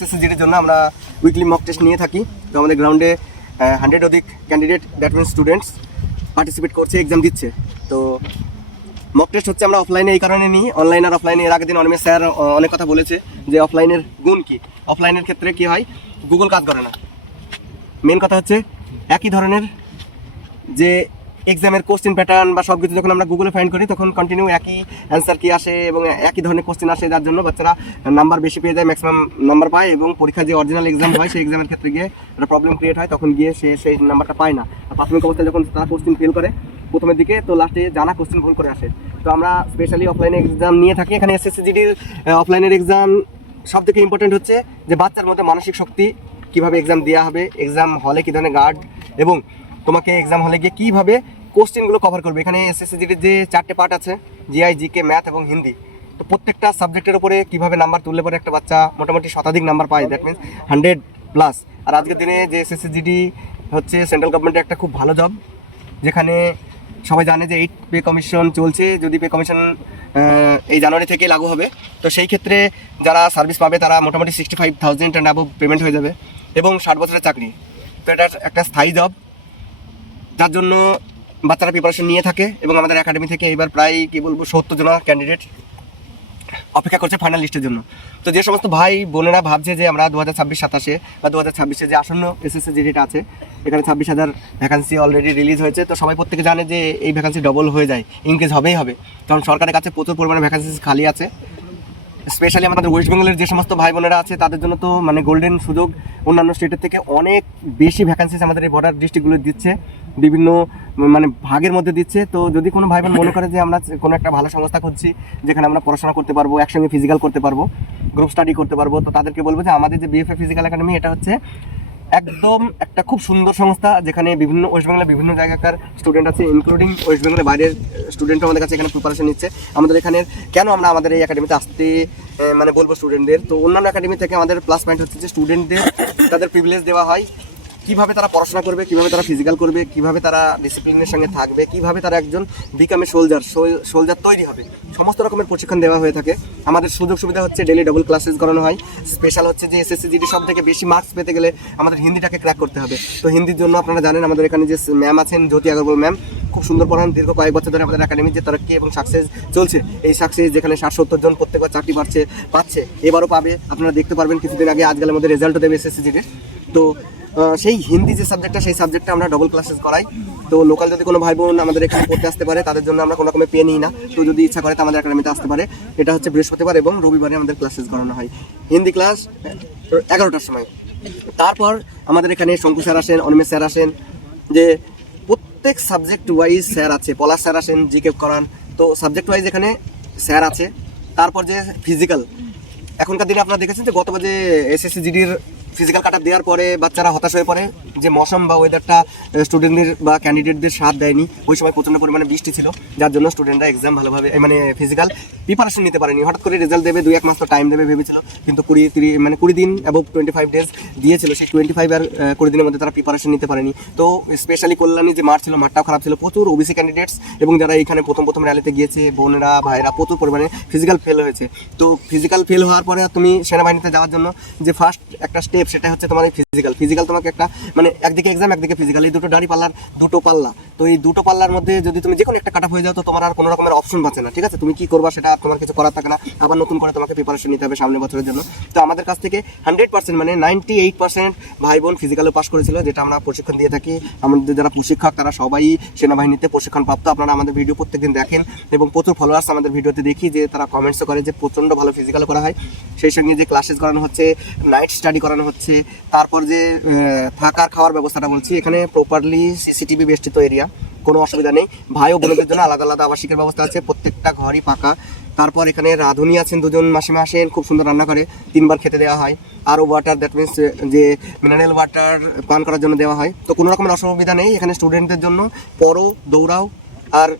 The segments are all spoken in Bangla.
এসএসসিজিডির জন্য আমরা উইকলি মক টেস্ট নিয়ে থাকি। তো আমাদের গ্রাউন্ডে 100 অধিক candidate, that means students participate করছে, এক্সাম দিচ্ছে। তো মক টেস্ট হচ্ছে আমরা অফলাইনে এই কারণে নিই, অনলাইন আর অফলাইনে এর আগের দিন অনিমেষ স্যার অনেক কথা বলেছে যে অফলাইনের গুণ কী। অফলাইনের ক্ষেত্রে কী হয়, গুগল কাজ করে না। মেন কথা হচ্ছে একই ধরনের যে এক্সামের কোশ্চেন প্যাটার্ন বা সব কিছু যখন আমরা গুগলে ফাইন্ড করি তখন কন্টিনিউ একই অ্যান্সার কি আসে এবং একই ধরনের কোশ্চেন আসে, যার জন্য বাচ্চারা নাম্বার বেশি পেয়ে যায়, ম্যাক্সিমাম নাম্বার পায় এবং পরীক্ষা যে অরিজিনাল এক্সাম হয় সেই এক্সামের ক্ষেত্রে গিয়ে একটা প্রবলেম ক্রিয়েট হয়, তখন গিয়ে সে সেই নাম্বারটা পায় না। প্রাথমিক অবস্থায় যখন তারা কোশ্চেন ফেল করে প্রথমের দিকে, তো লাস্টে জানা কোশ্চেন ভুল করে আসে। তো আমরা স্পেশালি অফলাইনে এক্সাম নিয়ে থাকি। এখানে এসএসসিজিডির অফলাইনের এক্সাম সব থেকে ইম্পর্টেন্ট হচ্ছে যে বাচ্চার মধ্যে মানসিক শক্তি, কীভাবে এক্সাম দেওয়া হবে, এক্সাম হলে কী ধরনের গার্ড এবং তোমাকে এক্সাম হলে গিয়ে কীভাবে কোশ্চেনগুলো কভার করবে। এখানে এসএসসিজিডির যে 4টে পার্ট আছে, জিআই, জিকে, ম্যাথ এবং হিন্দি, তো প্রত্যেকটা সাবজেক্টের উপরে কীভাবে নাম্বার তুললে পরে একটা বাচ্চা মোটামুটি শতাধিক নাম্বার পায়, দ্যাট মিনস 100+। আর আজকের দিনে যে এসএসসিজিডি হচ্ছে সেন্ট্রাল গভর্নমেন্টের একটা খুব ভালো জব, যেখানে সবাই জানে যে 8 পে কমিশন চলছে। যদি পে কমিশন এই জানুয়ারি থেকে লাগু হবে, তো সেই ক্ষেত্রে যারা সার্ভিস পাবে তারা মোটামুটি 65,000 অ্যান্ড অ্যাবভ পেমেন্ট হয়ে যাবে এবং 60 বছরের চাকরি। তো এটা একটা স্থায়ী জব, যার জন্য বাচ্চারা প্রিপারেশন নিয়ে থাকে এবং আমাদের একাডেমি থেকে এবার প্রায় 70 জন ক্যান্ডিডেট অপেক্ষা করছে ফাইনাল লিস্টের জন্য। তো যে সমস্ত ভাই বোনেরা ভাবছে যে আমরা 2026-27 বা 2026 যে আসন্ন এসএসসিজিডিটা আছে, এখানে 26,000 ভ্যাকান্সি অলরেডি রিলিজ হয়েছে। তো সবাই প্রত্যেকে জানে যে এই ভ্যাকান্সি ডবল হয়ে যায়, ইনক্রিজ হবেই হবে, কারণ সরকারের কাছে প্রচুর পরিমাণে ভ্যাকান্সি খালি আছে। স্পেশালি আমাদের ওয়েস্ট বেঙ্গলের যে সমস্ত ভাই বোনেরা আছে তাদের জন্য তো মানে গোল্ডেন সুযোগ, অন্যান্য স্টেটের থেকে অনেক বেশি ভ্যাকান্সিস আমাদের এই বর্ডার ডিস্ট্রিক্টগুলো দিচ্ছে, বিভিন্ন মানে ভাগের মধ্যে দিচ্ছে। তো যদি কোনো ভাই বোন মনে করে যে আমরা কোনো একটা ভালো সংস্থা খুঁজছি যেখানে আমরা পড়াশোনা করতে পারবো, একসঙ্গে ফিজিক্যাল করতে পারবো, গ্রুপ স্টাডি করতে পারবো, তো তাদেরকে বলবো যে আমাদের যে বিএফএ ফিজিক্যাল একাডেমি, এটা হচ্ছে একদম একটা খুব সুন্দর সংস্থা, যেখানে বিভিন্ন ওয়েস্ট বেঙ্গলের বিভিন্ন জায়গাকার স্টুডেন্ট আছে, ইনক্লুডিং ওয়েস্ট বেঙ্গলের বাইরের স্টুডেন্টও আমাদের কাছে এখানে প্রিপারেশন নিচ্ছে। আমাদের এখানে কেন আমরা আমাদের এই একাডেমিতে আসতে মানে বলবো স্টুডেন্টদের, তো অন্যান্য একাডেমি থেকে আমাদের প্লাস পয়েন্ট হচ্ছে যে স্টুডেন্টদের তাদের প্রিভিলেজ দেওয়া হয়, কীভাবে তারা পড়াশোনা করবে, কীভাবে তারা ফিজিক্যাল করবে, কীভাবে তারা ডিসিপ্লিনের সঙ্গে থাকবে, কীভাবে তারা একজন বিকামে সোলজার তৈরি হবে, সমস্ত রকমের প্রশিক্ষণ দেওয়া হয়ে থাকে। আমাদের সুযোগ সুবিধা হচ্ছে ডেলি ডবল ক্লাসেস করানো হয়। স্পেশাল হচ্ছে যে এসএসসিজিডি সব থেকে বেশি মার্কস পেতে গেলে আমাদের হিন্দিটাকে ক্র্যাক করতে হবে। তো হিন্দির জন্য আপনারা জানেন আমাদের এখানে যে ম্যাম আছেন, জ্যোতি আগরওয়াল ম্যাম, খুব সুন্দর পড়ান। দীর্ঘ কয়েক বছর ধরে আমাদের একাডেমির যে তরক্কি এবং সাকসেস চলছে, এই সাকসেস যেখানে 60-70 জন প্রত্যেকবার চাকরি পাচ্ছে, এবারও পাবে, আপনারা দেখতে পারবেন কিছুদিন আগে, আজকালের মধ্যে রেজাল্টও দেবে এসএসসিজিডির। তো সেই হিন্দি যে সাবজেক্টটা, সেই সাবজেক্টটা আমরা ডবল ক্লাসেস করাই। তো লোকাল যদি কোনো ভাই বোন আমাদের এখানে পড়তে আসতে পারে, তাদের জন্য আমরা কোনো রকমের পে নিই না। তো যদি ইচ্ছা করে তো আমাদের একাডেমিতে আসতে পারে। এটা হচ্ছে বৃহস্পতিবার এবং রবিবারে আমাদের ক্লাসেস করানো হয়। হিন্দি ক্লাস 11টার সময়। তারপর আমাদের এখানে শঙ্কু স্যার আসেন, অনিমেষ স্যার আসেন, যে প্রত্যেক সাবজেক্ট ওয়াইজ স্যার আছে, পলাশ স্যার আসেন, জিকে করান। তো সাবজেক্ট ওয়াইজ এখানে স্যার আছে। তারপর যে ফিজিক্যাল, এখনকার দিনে আপনারা দেখেছেন যে গতবার যে এসএসসিজিডির ফিজিক্যাল কাটা দেওয়ার পরে বাচ্চারা হতাশ হয়ে পড়ে, যে মৌসুম বা ওয়েদারটা স্টুডেন্টদের বা ক্যান্ডিডেটদের সাথ দেয়নি। ওই সময় প্রচণ্ড পরিমাণে বৃষ্টি ছিল, যার জন্য স্টুডেন্টরা এক্সাম ভালোভাবে মানে ফিজিক্যাল প্রিপারেশন নিতে পারেনি। হঠাৎ করে রেজাল্ট দেবে, 2-1 মাস তো টাইম দেবে ভেবেছিল, কিন্তু 20 দিন এবং 25 ডেজ দিয়েছিল। সেই 25 আর 20 দিনের মধ্যে তারা প্রিপারেশন নিতে পারেনি। তো স্পেশালি কল্যাণী যে মাঠ ছিল, মাঠটাও খারাপ ছিল, প্রচুর ওবিসি ক্যান্ডিডেটস এবং যারা এখানে প্রথম র্যালিতে গিয়েছে বোনেরা ভাইরা প্রচুর পরিমাণে ফিজিক্যাল ফেল হয়েছে। তো ফিজিক্যাল ফেল হওয়ার পরে তুমি সেনাবাহিনীতে যাওয়ার জন্য যে ফার্স্ট একটা স্টেপ, সেটা হচ্ছে তোমার ফিজিক্যাল তোমাকে একটা মানে একদিকে এক্সাম একদিকে ফিজিক্যাল, এই দুটো দাঁড়ি পাল্লার দুটো পাল্লা। তো এই দুটো পাল্লার মধ্যে যদি তুমি যে কোনো একটা কাট অফ হয়ে যাও, তো তোমার আর কোনো রকমের অপশন বাঁচে না। ঠিক আছে, তুমি কি করবা সেটা তোমার কিছু করার থাকে না, আবার নতুন করে তোমাকে প্রিপারেশন নিতে হবে সামনের বছরের জন্য। তো আমাদের কাছ থেকে 100% মানে 98% ভাই বোন ফিজিক্যালে পাস করেছিল, যেটা আমরা প্রশিক্ষণ দিয়ে থাকি। আমাদের যারা প্রশিক্ষক তারা সবাই সেনাবাহিনীতে প্রশিক্ষণ প্রাপ্ত। আপনারা আমাদের ভিডিও প্রত্যেকদিন দেখেন এবং প্রচুর ফলোয়ার্স আমাদের ভিডিওতে দেখি যে তারা কমেন্টসও করে যে প্রচণ্ড ভালো ফিজিক্যাল করা হয়। সেই সঙ্গে যে ক্লাসেস করানো হচ্ছে, নাইট স্টাডি করানো হচ্ছে। তারপর যে থাকার খাওয়ার ব্যবস্থাটা বলছি, এখানে প্রপারলি সিসিটিভি বেষ্টিত এরিয়া, কোনো অসুবিধা নেই। ভাই ও বোনদের জন্য আলাদা আলাদা আবাসিকের ব্যবস্থা আছে, প্রত্যেকটা ঘরই পাকা। তারপর এখানে রাঁধুনি আছেন, 2 জন মাসিমা আসেন, খুব সুন্দর রান্না করে, 3 বার খেতে দেওয়া হয়। আরও ওয়াটার, দ্যাট মিনস যে মিনারেল ওয়াটার পান করার জন্য দেওয়া হয়। তো কোনো রকমের অসুবিধা নেই এখানে স্টুডেন্টদের জন্য। পড়ো, দৌড়াও, আর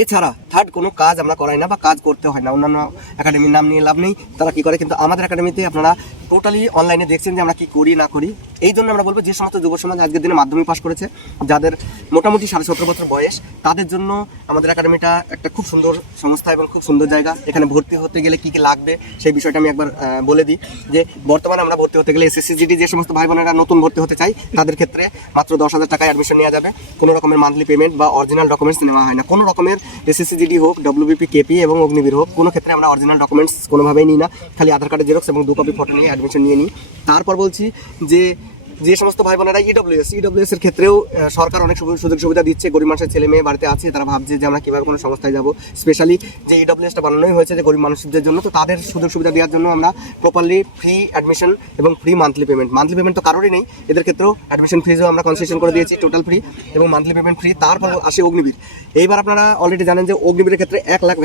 এছাড়া থার্ড কোনো কাজ আমরা করাই না বা কাজ করতে হয় না। অন্যান্য একাডেমির নাম নিয়ে লাভ নেই, তারা কী করে, কিন্তু আমাদের একাডেমিতে আপনারা টোটালি অনলাইনে দেখছেন যে আমরা কী করি না করি, এই জন্য আমরা বলবো যে সমস্ত যুব সমাজ আজকের দিনে মাধ্যমিক পাস করেছে, যাদের মোটামুটি 17.5 বছর বয়স, তাদের জন্য আমাদের একাডেমিটা একটা খুব সুন্দর সংস্থা এবং খুব সুন্দর জায়গা। এখানে ভর্তি হতে গেলে কী কী লাগবে সেই বিষয়টা আমি একবার বলে দিই। যে বর্তমানে আমরা ভর্তি হতে গেলে এসএসসি জিডি যে সমস্ত ভাই বোনেরা নতুন ভর্তি হতে চাই তাদের ক্ষেত্রে মাত্র 10,000 টাকায় অ্যাডমিশন নেওয়া যাবে। কোনো রকমের মান্থলি পেমেন্ট বা অরিজিনাল ডকুমেন্টস নেওয়া হয় না। কোনো রকমের এসএসসি জিডি হোক, ডব্লিউবিপি, কেপি এবং অগ্নিবীর হোক, কোনো ক্ষেত্রে আমরা অরিজিনাল ডকুমেন্টস কোনোভাবেই নিই না। খালি আধার কার্ডের জেরক্স এবং 2 কপি ফটো নিয়ে অ্যাডমিশন নিয়ে নিই। তারপর বলছি যে সমস্ত ভাই বোনেরা ইডব্লিউএস এর ক্ষেত্রেও সরকার অনেক সুযোগ সুবিধা দিচ্ছে। গরিব মানুষের ছেলে মেয়ে বাড়িতে আছে, তারা ভাবছে যে আমরা কীভাবে কোনো সংস্থায় যাব। স্পেশালি যে ইডব্লিউএসটা বানানোই হয়েছে যে গরিব মানুষদের জন্য, তো তাদের সুযোগ সুবিধা দেওয়ার জন্য আমরা প্রপারলি ফ্রি অ্যাডমিশন এবং ফ্রি মান্থলি পেমেন্ট তো কারোরই নেই। এদের ক্ষেত্রেও অ্যাডমিশন ফিজও আমরা কনসেশন করে দিয়েছি, টোটাল ফ্রি এবং মান্থলি পেমেন্ট ফ্রি। তারপর আসে অগ্নিবীর। এইবার আপনারা অলরেডি জানেন যে অগ্নিবীরের ক্ষেত্রে 1 লাখ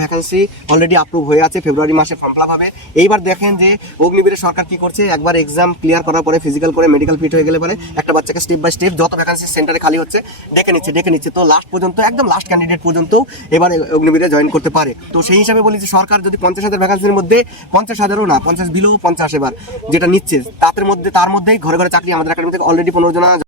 ভ্যাকান্সি অলরেডি অ্যাপ্রুভ হয়ে আছে। ফেব্রুয়ারি মাসে ফর্ম ফিল আপ হবে। এইবার দেখেন যে অগ্নিবীরের সরকার কি করছে, একবার এক্সাম ক্লিয়ার করার পরে ফিজিক্যাল করে মেডিকেল ফিট হয়ে গেলে পরে একটা বাচ্চাকে স্টেপ বাই স্টেপ যত ভ্যাকান্সি সেন্টারে খালি হচ্ছে ডেকে নিচ্ছে। তো লাস্ট পর্যন্ত একদম লাস্ট ক্যান্ডিডেট পর্যন্ত এবার অগ্নিবীরে জয়েন করতে পারে। তো সেই হিসাবে বলি যে সরকার যদি 50,000 ভ্যাকান্সির মধ্যে 50,000ও না, 50 বিলো 50 এবার যেটা নিচ্ছে তার মধ্যেই ঘরে ঘরে চাকরি আমাদের একাডেমি থেকে অলরেডি 15 জন